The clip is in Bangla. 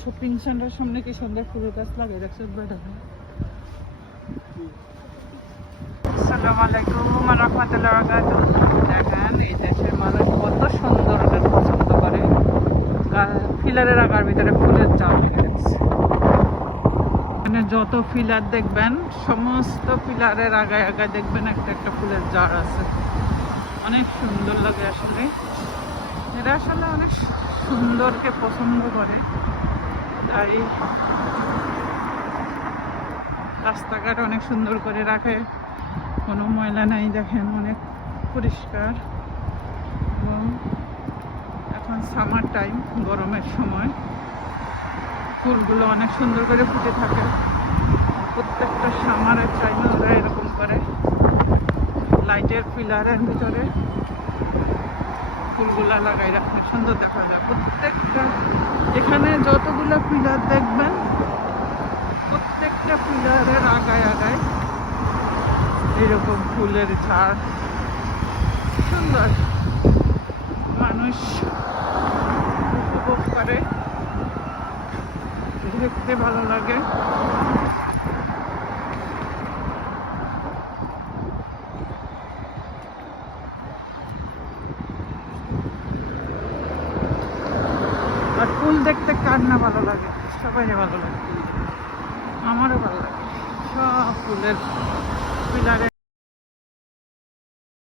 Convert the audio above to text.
শপিং সেন্টার সামনে কি সুন্দর ফুলের গাছ লাগিয়ে রাখছে বেটা। আসসালামু আলাইকুম ওয়া রাহমাতুল্লাহি ওয়া বারাকাতুহু। দেখেন এই দেশের মানুষ কত সুন্দর এটা পছন্দ করে। ফিলারের আগার ভিতরে ফুলের জাল রেখে রাখছে। এখানে যত ফিলার দেখবেন সমস্ত ফিলারের আগায় আগায় দেখবেন একটা একটা ফুলের জার আছে। অনেক সুন্দর লাগে আসলে। এরা আসলে অনেক সুন্দরকে পছন্দ করে, তাই রাস্তাঘাট অনেক সুন্দর করে রাখে, কোনো ময়লা নাই। দেখেন অনেক পরিষ্কার। এবং এখন সামার টাইম, গরমের সময় ফুলগুলো অনেক সুন্দর করে ফুটে থাকে। প্রত্যেকটা সামারের টাইমে ওরা এরকম করে লাইটের পিলারের ভিতরে ফুলগুলা লাগাই রাখলে সুন্দর দেখা যায়। প্রত্যেকটা এখানে যতগুলো পিলার দেখবেন প্রত্যেকটা পিলারের আগায় আগায় এরকম ফুলের ঝাড়। সুন্দর, মানুষ উপভোগ করে, দেখতে ভালো লাগে। আর ফুল দেখতে কার না ভালো লাগে, সবাইকে ভালো লাগে, আমারও ভালো লাগে। সব ফুলের পিলারে